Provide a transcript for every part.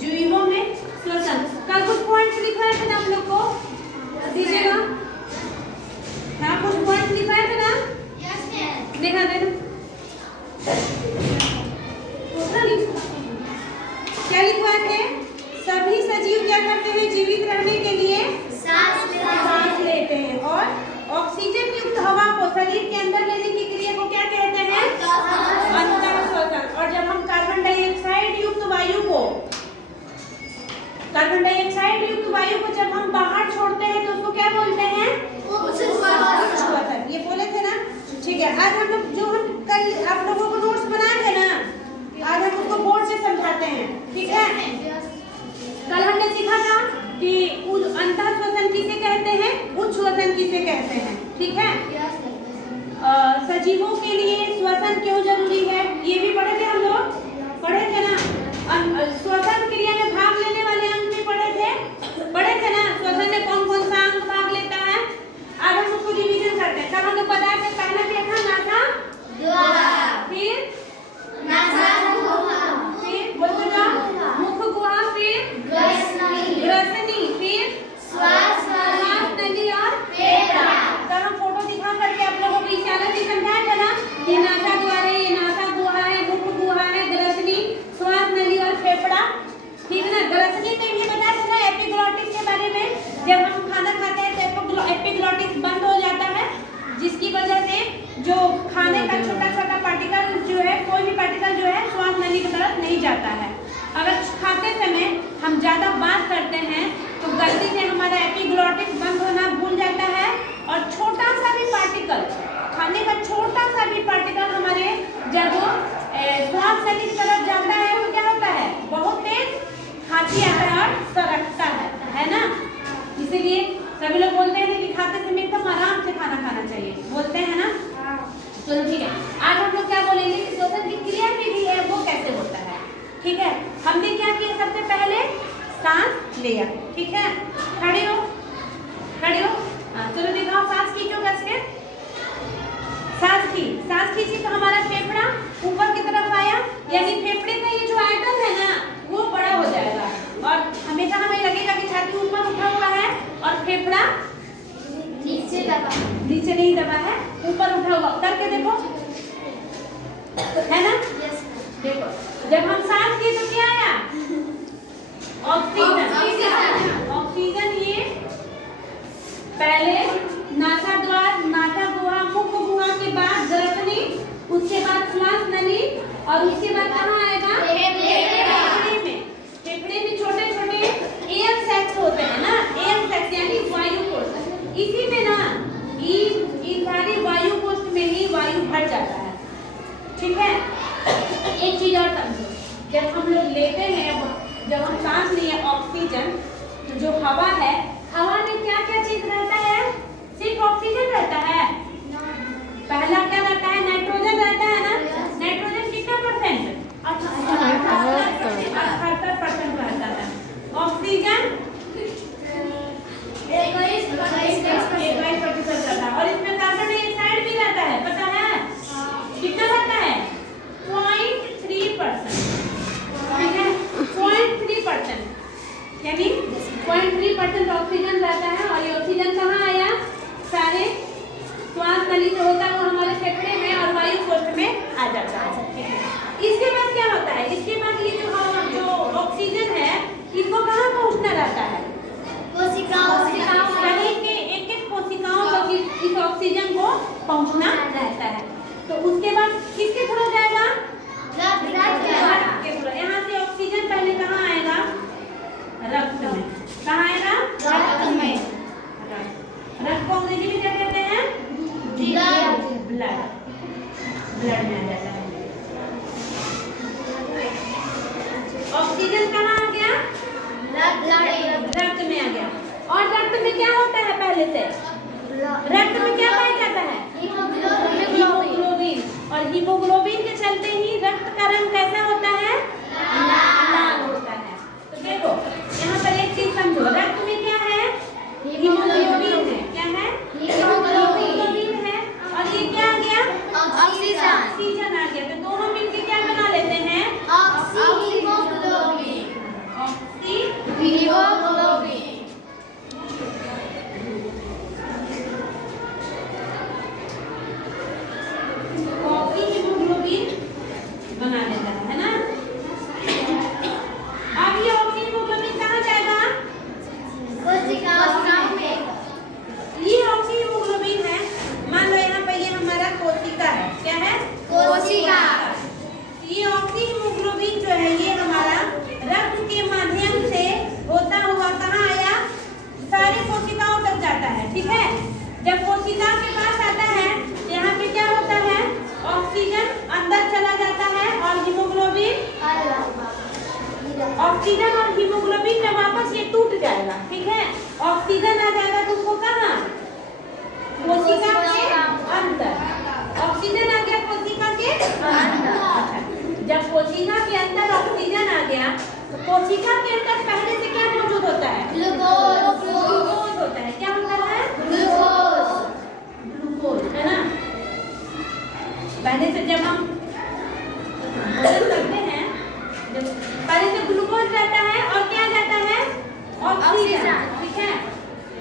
जीवों में श्वसन। कल कुछ पॉइंट्स लिखवाए थे ना हम लोग को, दीजिएगा। हाँ कुछ पॉइंट्स लिखवाए थे ना, देखा देना क्या लिखवाए थे। सभी सजीव क्या करते हैं, जीवित रहने के लिए सांस लेते हैं और ऑक्सीजन युक्त हवा को शरीर के अंदर लेने की क्रिया को क्या कहते हैं, अंतःश्वसन। और जब हम कार्बन डाइऑक्साइड युक्त वायु को जब हम बाहर छोड़ते हैं तो उसको क्या बोलते हैं, ये बोले थे ना। ठीक है, आज हम लोग जो हम कल आप लोगों को नोट्स बनाए थे ना, आज हम उसको बोर्ड से समझाते हैं। ठीक है, कल हमने सीखा था कि अंतःश्वसन किसे कहते हैं, उच्छ्वसन किसे कहते हैं। ठीक है, सजीवों के लिए श्वसन क्यों जरूरी है ये भी पढ़े थे हम लोग, पढ़े थे ना। श्वसन क्रिया में भाग लेने वाले अंग भी पढ़े थे ना। श्वसन में कौन कौन सा अंग भाग लेता है, आज हम उसको रिवीजन करते हैं। कल हमने बताया था, पहला देखा नासा द्वार, फिर बोलना मुख गुहा, फिर ग्रसनी, फिर श्वास नली और फेफड़ा। तब हम फोटो दिखा करके आप लोगों को इस चैनल से समझाया था ना, ये नासा द्वार है, ये नासा गुहा है, मुख गुहा है, ग्रसनी, श्वास नली और फेफड़ा। ठीक है ना। ग्रसनी में भी बताया था ना एपिग्लॉटिस के बारे में। जब हम खाना खाते हैं तो एपिग्लॉटिस बंद हो जाता है, जिसकी वजह से जो खाने का छोटा छोटा पार्टिकल जो है, कोई भी पार्टिकल जो है श्वास नली की तरफ नहीं जाता है। अगर खाते समय हम ज़्यादा बात करते हैं तो गलती से हमारा एपिग्लॉटिस बंद होना भूल जाता है और छोटा सा भी पार्टिकल, खाने का छोटा सा भी पार्टिकल हमारे जब श्वास नली की तरफ जाता है तो क्या होता है, बहुत तेज खांसी आता है और सरकता है ना। इसीलिए सभी लोग बोलते हैं कि खाते समय एकदम आराम से खाना खाना चाहिए, बोलते हैं ना। चलो ठीक है, आज हम लोग क्या बोलेंगे कि श्वसन की क्रिया भी है वो कैसे होता है। ठीक है, हमने क्या किया, सबसे पहले सांस लिया। ठीक है, खड़े हो। चलो दिखाओ, सांस खींचो कस के। सांस खींची तो हमारा फेफड़ा ऊपर की तरफ आया, यानी फेफड़े का ये जो आयतन है ना वो बड़ा हो जाएगा और हमेशा हमें लगेगा कि छाती ऊपर उठा हुआ है और फेफड़ा नीचे नहीं दबा है, ऊपर उठा हुआ। करके देखो, है ना। देखो, जब हम सांस लिए तो क्या आया, ऑक्सीजन। ये पहले नासा द्वार, नासा गुहा, मुख गुहा के बाद ग्रसनी, उसके बाद श्वास नली और उसके बाद कहाँ आएगा, फेफड़े में छोटे छोटे एयर सैक्स होते हैं ना, एयर सैक्स यानी वायु कोश। इसी में ना इस सारी वायु कोश में ही वायु भर जाता है। ठीक है, एक चीज और समझो, जब हम लोग लेते हैं, जब हम सांस लिए ऑक्सीजन, तो जो हवा है, हवा में क्या क्या चीज रहता है, सिर्फ ऑक्सीजन रहता है। पहला क्या रहता है, नाइट्रोजन रहता है ना। नाइट्रोजन कितना परसेंट, 78% रहता है। ऑक्सीजन 21% रहता है और इसमें कार्बन डाइऑक्साइड भी रहता है, पता है कितना रहता है, 0.3%। ठीक है, 0.3%, यानी 0.3% ऑक्सीजन रहता है। और ये ऑक्सीजन कहाँ आया, सारे श्वास नली से होता है वो हमारे फेफड़े में और वायु कोश में आ जाता है। इसके बाद क्या होता है, इसके बाद ये जो ऑक्सीजन है इसको कहाँ पहुँचना रहता है, शरीर के एक एक कोशिकाओं तक इस ऑक्सीजन को पहुँचना रहता है। तो उसके बाद किसके थ्रू जाएगा, रक्त के थ्रू। यहाँ से ऑक्सीजन पहले कहाँ आएगा, रक्त में। कहाँ आएगा, रक्त में। रक्त को अंग्रेजी में क्या कहते हैं, ब्लड में आ जाता है। ऑक्सीजन कहाँ आ गया, रक्त में आ गया। और रक्त में क्या होता है, पहले से रक्त में क्या पाया जाता है, हीमोग्लोबिन। और हीमोग्लोबिन के चलते ही रक्त का रंग कैसा होता है, लाल होता है। तो देखो यहाँ पर एक चीज समझो, रक्त में क्या है, हीमोग्लोबिन है। क्या है, हीमोग्लोबिन है। और ये क्या आ गया, ऑक्सीजन आ गया। तो दोनों मिलकर क्या बना लेते हैं, ऑक्सीहीमोग्लोबिन। ऑक्सीजन और हीमोग्लोबिन में वापस ये टूट जाएगा, ठीक है। ऑक्सीजन आ जाएगा तुमको कहाँ, कोशिका के अंदर। ऑक्सीजन आ गया कोशिका के अंदर। अच्छा, जब कोशिका के अंदर ऑक्सीजन आ गया तो कोशिका के अंदर पहले से क्या मौजूद होता है, ग्लूकोज होता है। क्या होता है, ग्लूकोज, है ना। पहले से जब हम भोजन करते हैं, जब पहले से ग्लूकोज रहता है और क्या रहता है, ऑक्सीजन, ठीक है।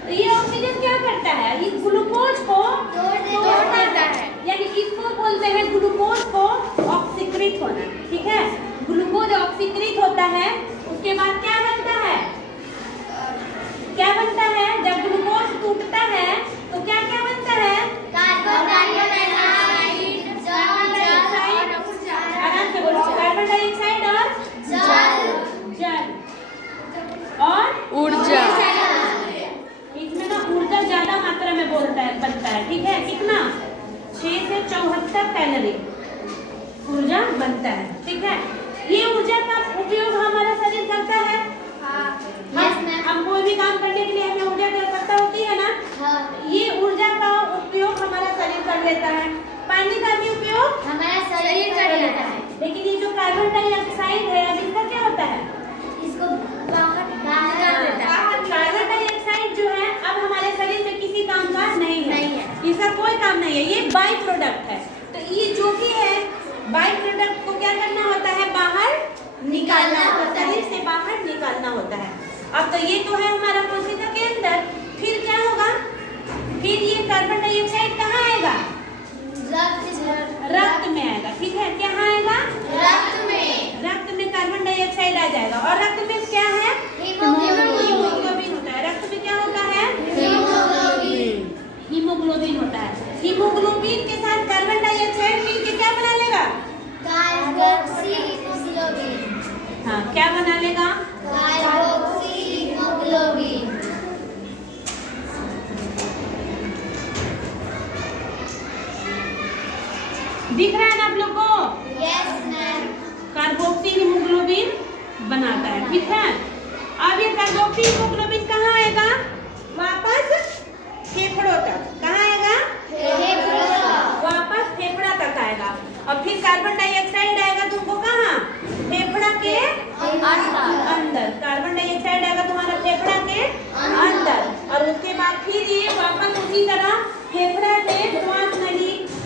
तो ये ऑक्सीजन क्या करता है, इस ग्लूकोज को तोड़ देता है, यानी इसको बोलते हैं ग्लूकोज को ऑक्सीकृत होना, ठीक है। ग्लूकोज ऑक्सीकृत होता है, उसके बाद क्या बनता है, क्या बनता है, जब ग्लूकोज टूटता है तो क्या क्या बनता है, कार्बन डाइऑक्साइड, आराम से बोलो, कार्बन डाइऑक्साइड और जल और ऊर्जा। इसमें ना ऊर्जा ज्यादा मात्रा में बनता है, ठीक है। कितना, 6 से 74 कैलोरी ऊर्जा बनता है, ठीक है। ये ऊर्जा का उपयोग हमारा शरीर करता है। हम कोई भी काम करने के लिए हमें ऊर्जा की आवश्यकता होती है ना। ये ऊर्जा का उपयोग हमारा शरीर कर लेता है। पानी का भी उपयोग हमारा शरीर कर लेता है। लेकिन ये जो कार्बन डाइऑक्साइड है, इसका क्या होता है, इसको बाहर कर देता है। कार्बन डाइऑक्साइड जो है अब हमारे शरीर में किसी काम का नहीं है, इसका कोई काम नहीं है, ये बाई प्रोडक्ट है। तो ये जो भी है बाई प्रोडक्ट को क्या करना होता है, बाहर निकालना होता है, शरीर से बाहर निकालना होता है। अब तो ये तो है हमारा कोशिका के अंदर, फिर क्या होगा, फिर ये कार्बन डाइऑक्साइड कहाँ आएगा, रक्त में आएगा, ठीक है। क्या आएगा, रक्त में कार्बन डाइऑक्साइड आ जाएगा। और रक्त में क्या है, हीमोग्लोबिन होता है। रक्त में क्या होता है, हीमोग्लोबिन होता है। हीमोग्लोबिन के साथ कार्बन डाइऑक्साइड मिलकर क्या बना लेगा, हाँ, क्या बना लेगा, दिख रहा है ना आप लोग को, कार्बोक्सी हीमोग्लोबिन बनाता है, ठीक है। अब ये कार्बोक्सी हीमोग्लोबिन कहाँ आएगा, वापस फेफड़ों तक, कहाँ आएगा, वापस फेफड़ा तक आएगा। और फिर कार्बन डाइऑक्साइड आएगा तुमको कहाँ, फेफड़ा के अंदर। कार्बन डाइऑक्साइड आएगा तुम्हारा फेफड़ा के अंदर। और उसके बाद फिर ये वापस उसी तरह फेफड़ा से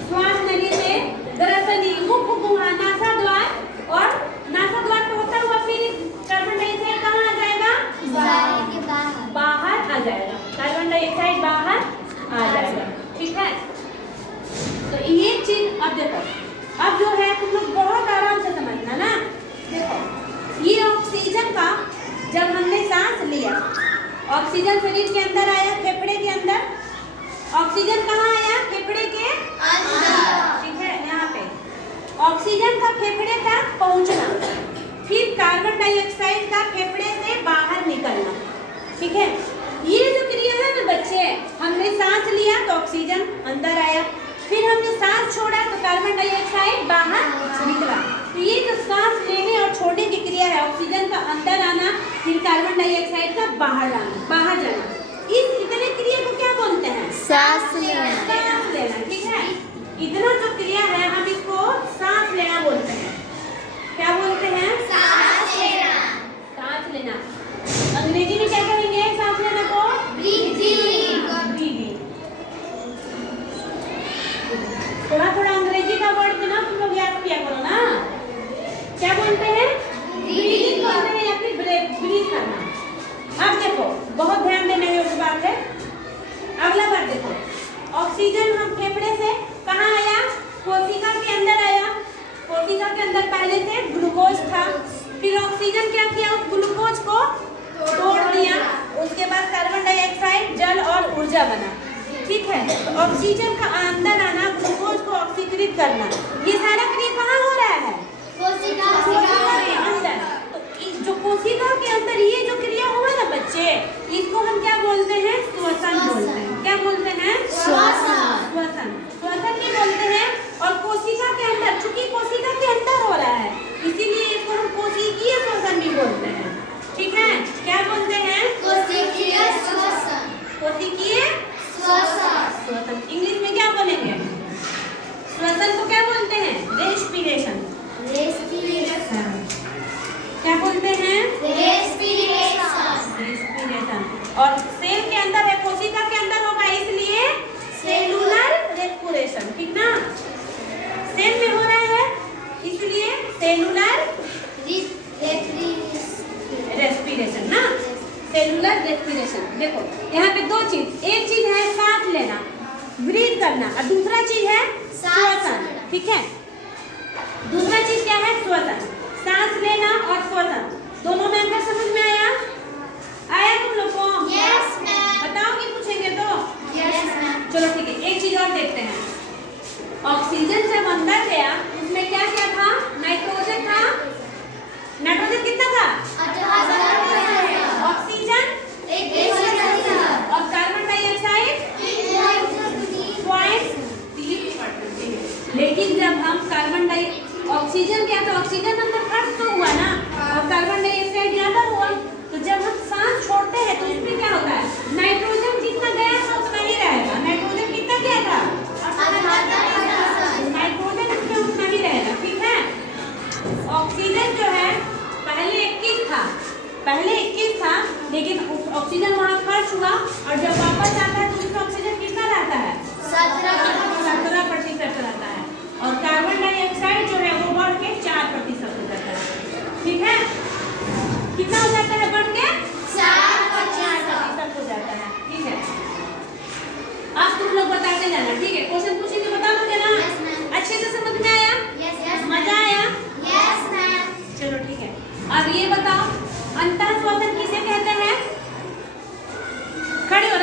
श्वास नली से ग्रसनी, मुख गुहा, नासा द्वार, और नासा द्वार पे होता हुआ फिर कार्बन डाइऑक्साइड कहाँ आ जाएगा, बाहर आ जाएगा। कार्बन डाइऑक्साइड बाहर आ जाएगा, ठीक है। तो ये चीज अब देखो, अब जो है तुम लोग बहुत आराम से समझना ना। देखो, ये ऑक्सीजन का जब हमने सांस लिया, ऑक्सीजन शरीर के अंदर आया, फेफड़े के अंदर। ऑक्सीजन कहाँ आया, फेफड़े के अंदर, ठीक है। यहाँ पे ऑक्सीजन का फेफड़े तक पहुँचना, फिर कार्बन डाइऑक्साइड का फेफड़े से बाहर निकलना, ठीक है। ये जो क्रिया है ना बच्चे, हमने सांस लिया तो ऑक्सीजन अंदर आया, फिर हमने सांस छोड़ा तो कार्बन डाइऑक्साइड बाहर निकला। तो ये जो सांस लेने और छोड़ने की क्रिया है, ऑक्सीजन का अंदर आना, फिर कार्बन डाइऑक्साइड का बाहर जाना, इस इतने क्रिया को क्या बोलते हैं, सांस लेना, ठीक है। इतना जो क्रिया है हम इसको सांस लेना बोलते हैं। क्या बोलते हैं, सांस लेना। अंग्रेजी में क्या कहेंगे सांस लेना को, ब्रीदिंग। थोड़ा अंग्रेजी का वर्ड भी ना तुम लोग याद किया करो ना। क्या बोलते हैं, ब्रीदिंग बोलते हैं, या फिर ब्रीथ करना। अब देखो, बहुत ध्यान देने योग्य बात है। अगला बात देखो, ऑक्सीजन हम फेफड़े से कहाँ आया, कोशिका के अंदर आया। कोशिका के अंदर पहले से ग्लूकोज था, फिर ऑक्सीजन क्या किया, उस ग्लूकोज को तोड़ दिया, उसके बाद कार्बन डाइऑक्साइड, जल और ऊर्जा बना, ठीक है। तो ऑक्सीजन का अंदर आना, ग्लूकोज को ऑक्सीकृत करना, ये सारा क्रिया कहाँ हो रहा है, कोशिका के अंदर। तो जो कोशिका के अंदर ये जो क्रिया हुआ ना बच्चे, इसको हम क्या बोलते हैं, श्वसन बोलते हैं। क्या बोलते हैं, श्वसन ही बोलते हैं। और कोशिका के अंदर, चूंकि कोशिका के अंदर हो रहा है, इसीलिए इसको हम कोशिकीय श्वसन भी बोलते हैं। और सेल के अंदर है, कोशिका के अंदर होगा, इसलिए सेलुलर रेस्पिरेशन, ठीक ना। सेल में हो रहा है इसलिए सेलुलर रेस्पिरेशन ना, सेलुलर रेस्पिरेशन। देखो यहाँ पे दो चीज, एक चीज है सांस लेना, ब्रीथ करना, और दूसरा चीज है श्वसन, ठीक है। दूसरा चीज क्या है? श्वसन, सांस लेना और श्वसन, दोनों में अंतर समझ में आया? आया तुम लोग को? Yes ma'am. बताओगे पूछेंगे तो? Yes ma'am. चलो ठीक है, एक चीज और देखते हैं। ऑक्सीजन जब अंदर गया उसमें क्या क्या था? नाइट्रोजन था। नाइट्रोजन कितना था? ऑक्सीजन और कार्बन डाइऑक्साइड 0.3%। लेकिन जब हम ऑक्सीजन क्या था? ऑक्सीजन अंदर खर्च तो हुआ ना, और कार्बन डाइऑक्साइड ज्यादा हुआ, तो जब हम सांस छोड़ते हैं तो इसमें क्या होता है? नाइट्रोजन जितना गया था उतना ही रहेगा। नाइट्रोजन कितना गया था? नाइट्रोजन इसमें उतना ही रहेगा, ठीक है। ऑक्सीजन जो है पहले 21 था, लेकिन ऑक्सीजन वहाँ खर्च हुआ, और जब वापस आता है तो उसमें ऑक्सीजन कितना रहता है? 17% रहता है, और कार्बन डाइऑक्साइड जो है वो बढ़ के 4% हो जाता है, ठीक है। कितना हो जाता है? बढ़ के 4% हो जाता है, ठीक है। अब तुम लोग बताते जाना, ठीक है। क्वेश्चन पूछेंगे, बता दोगे ना? Yes, ma'am. अच्छे से समझ में आया? Yes, मजा आया? Yes ma'am. चलो ठीक है। अब ये बताओ, अंतः श्वसन किसे कहते हैं? खड़े हो